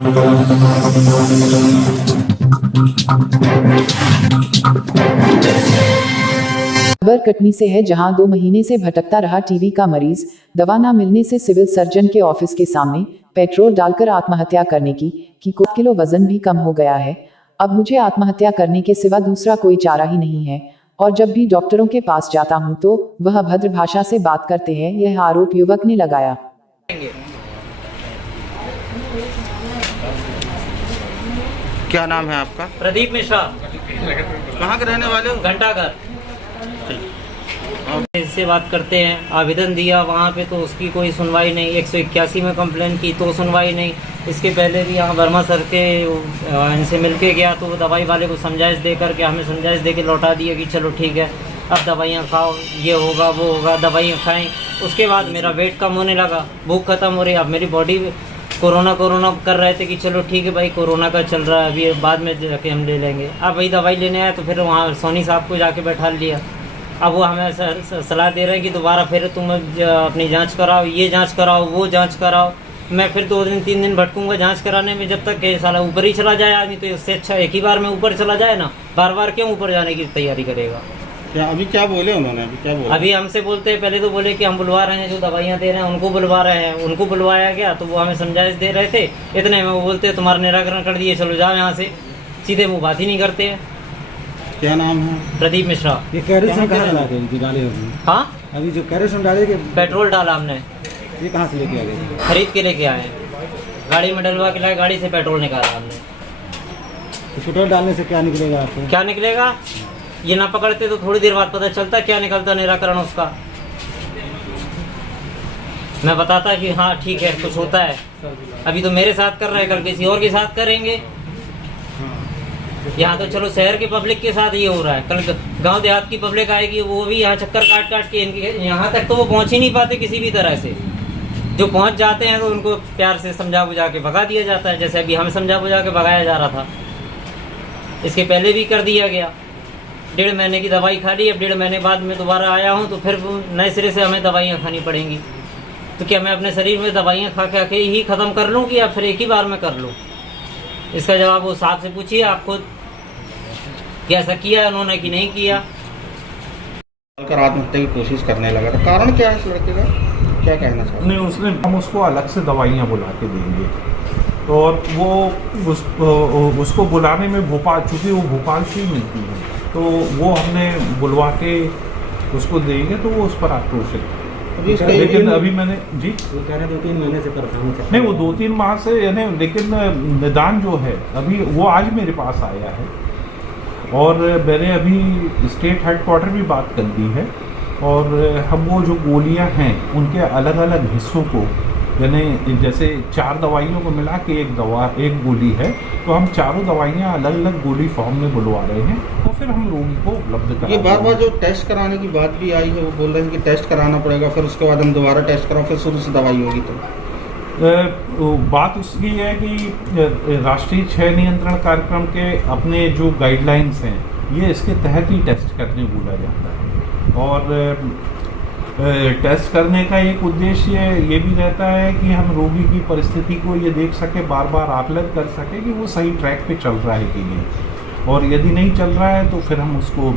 खबर कटनी से है, जहां 2 महीने से भटकता रहा टीबी का मरीज। दवा न मिलने से सिविल सर्जन के ऑफिस के सामने पेट्रोल डालकर आत्महत्या करने की 1 किलो वजन भी कम हो गया है। अब मुझे आत्महत्या करने के सिवा दूसरा कोई चारा ही नहीं है, और जब भी डॉक्टरों के पास जाता हूं तो वह अभद्र भाषा से बात करते हैं। यह आरोप युवक ने लगाया। क्या नाम है आपका? प्रदीप मिश्रा। कहाँ के रहने वाले हो? घंटाघर से बात करते हैं। आवेदन दिया वहाँ पे तो उसकी कोई सुनवाई नहीं। 181 में कंप्लेन की तो सुनवाई नहीं। इसके पहले भी यहाँ वर्मा सर के इनसे मिलके गया तो वो दवाई वाले को समझाइश दे करके हमें समझाइश दे के लौटा दिया कि चलो ठीक है, अब दवाइयाँ खाओ, ये होगा वो होगा, दवाइयाँ खाएं। उसके बाद मेरा वेट कम होने लगा, भूख खत्म हो रही। अब मेरी बॉडी कोरोना कर रहे थे कि चलो ठीक है भाई, कोरोना का चल रहा है, अभी बाद में जाके हम ले लेंगे। अब भाई दवाई लेने आए तो फिर वहाँ सोनी साहब को जाके बैठा लिया। अब वो हमें सलाह दे रहे हैं कि दोबारा फिर तुम अपनी जांच कराओ, ये जांच कराओ, वो जांच कराओ। मैं फिर 2 दिन 3 दिन भटकूंगा जांच कराने में, जब तक साला ऊपर ही चला जाए आदमी। तो उससे अच्छा एक ही बार में ऊपर चला जाए ना, बार बार क्यों ऊपर जाने की तैयारी करेगा। क्या अभी क्या बोले उन्होंने? अभी क्या बोले? अभी हमसे बोलते हैं, पहले तो बोले कि हम बुलवा रहे हैं, जो दवाइयाँ दे रहे हैं उनको बुलवा रहे हैं। उनको बुलवाया गया तो वो हमें समझाइश दे रहे थे। इतने में वो बोलते तुम्हारा निराकरण कर दिए, चलो जाओ यहाँ से। सीधे मुँह बात ही नहीं करते हैं। क्या नाम है? प्रदीप मिश्रा। ये कैरोसिन कहाँ डाला के डाले होंगे? हाँ, अभी जो कैरोसिन डाले के पेट्रोल डाला हमने। ये कहाँ से लेके आ गए? खरीद के लेके आए, गाड़ी में डलवा के लाए, गाड़ी से पेट्रोल निकाला हमने। तो पेट्रोल डालने से क्या निकलेगा आपको? क्या निकलेगा ये ना पकड़ते तो थोड़ी देर बाद पता चलता क्या निकलता निराकरण उसका। मैं बताता कि हाँ ठीक है कुछ होता है। अभी तो मेरे साथ कर रहे हैं, कल किसी और के साथ करेंगे। यहाँ तो चलो शहर के पब्लिक के साथ ये हो रहा है, कल गांव देहात की पब्लिक आएगी, वो भी यहाँ चक्कर काट के इनके यहाँ तक तो वो पहुँच ही नहीं पाते किसी भी तरह से। जो पहुँच जाते हैं तो उनको प्यार से समझा बुझा के भगा दिया जाता है, जैसे अभी हमें समझा बुझा के भगाया जा रहा था। इसके पहले भी कर दिया गया। 1.5 महीने की दवाई खा ली, अब 1.5 महीने बाद में दोबारा आया हूँ तो फिर नए सिरे से हमें दवाइयाँ खानी पड़ेंगी। तो क्या मैं अपने शरीर में दवाइयाँ खा के ही ख़त्म कर लूँ कि या फिर एक ही बार में कर लूँ? इसका जवाब वो साहब से पूछिए आप खुद, कि ऐसा किया उन्होंने कि नहीं किया। आत्महत्या की कोशिश करने लगा था, कारण क्या है इस लड़के का? क्या कहना चाहते? नहीं, उसने हम उसको अलग से दवाइयाँ बुला के देंगे, और वो उसको बुलाने में भोपाल, चूँकि वो भोपाल से ही मिलती है, तो वो हमने बुलवा के उसको देंगे तो वो उस पर आक्रोशित है। लेकिन अभी मैंने जी वो कह रहे 2-3 महीने से परेशान है। नहीं, वो 2-3 माह से यानी, लेकिन निदान जो है अभी वो आज मेरे पास आया है, और मैंने अभी स्टेट हेडक्वार्टर भी बात कर दी है, और हम वो जो गोलियां हैं उनके अलग अलग हिस्सों को, यानी जैसे 4 दवाइयों को मिला के एक गोली है, तो हम चारों दवाइयां अलग अलग गोली फॉर्म में बुलवा रहे हैं, और फिर हम रोगी को उपलब्ध करा। ये बार जो टेस्ट कराने की बात भी आई है, वो बोल रहे हैं कि टेस्ट कराना पड़ेगा, फिर उसके बाद हम दोबारा टेस्ट कराओ, फिर शुरू से दवाई होगी। तो बात उसकी है कि राष्ट्रीय क्षय नियंत्रण कार्यक्रम के अपने जो गाइडलाइंस हैं, ये इसके तहत ही टेस्ट करने बोला जाता है, और टेस्ट करने का एक उद्देश्य ये भी रहता है कि हम रोगी की परिस्थिति को ये देख सके, बार बार आकलन कर सके कि वो सही ट्रैक पे चल रहा है कि नहीं, और यदि नहीं चल रहा है तो फिर हम उसको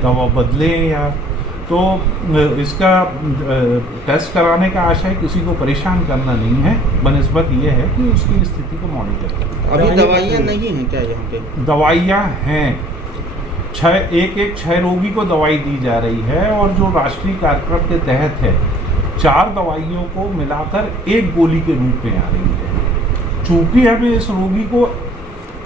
दवा बदलें, या तो इसका टेस्ट कराने का आशय किसी को परेशान करना नहीं है, बनिस्बत ये है कि उसकी स्थिति को मॉनिटर करें। अभी दवाइयाँ नहीं हैं क्या यहाँ पे? दवाइयाँ हैं, 6 रोगी को दवाई दी जा रही है, और जो राष्ट्रीय कार्यक्रम के तहत है 4 दवाइयों को मिलाकर 1 गोली के रूप में आ रही है। चूँकि हमें इस रोगी को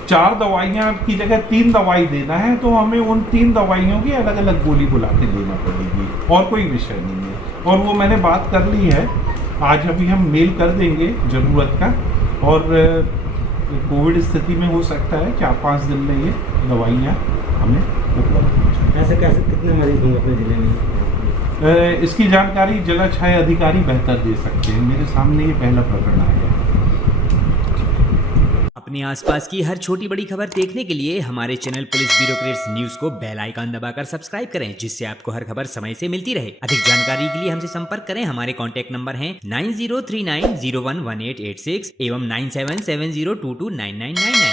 4 दवाइयाँ की जगह 3 दवाई देना है, तो हमें उन 3 दवाइयों की अलग अलग गोली बुला के देना पड़ेगी, और कोई विषय नहीं है। और वो मैंने बात कर ली है, आज अभी हम मेल कर देंगे ज़रूरत का, और कोविड स्थिति में हो सकता है 4-5 दिन में ये दवाइयाँ हमें उपलब्ध। ऐसे कैसे कितने मरीज होंगे अपने जिले में? इसकी जानकारी जिला क्षय अधिकारी बेहतर दे सकते हैं, मेरे सामने ये पहला प्रकरण आया है। अपने आसपास की हर छोटी बड़ी खबर देखने के लिए हमारे चैनल पुलिस ब्यूरोक्रेट्स न्यूज को बेल आइकन दबाकर सब्सक्राइब करें, जिससे आपको हर खबर समय से मिलती रहे। अधिक जानकारी के लिए हमसे संपर्क करें। हमारे कॉन्टैक्ट नंबर हैं 9039011886 एवं 9770229999।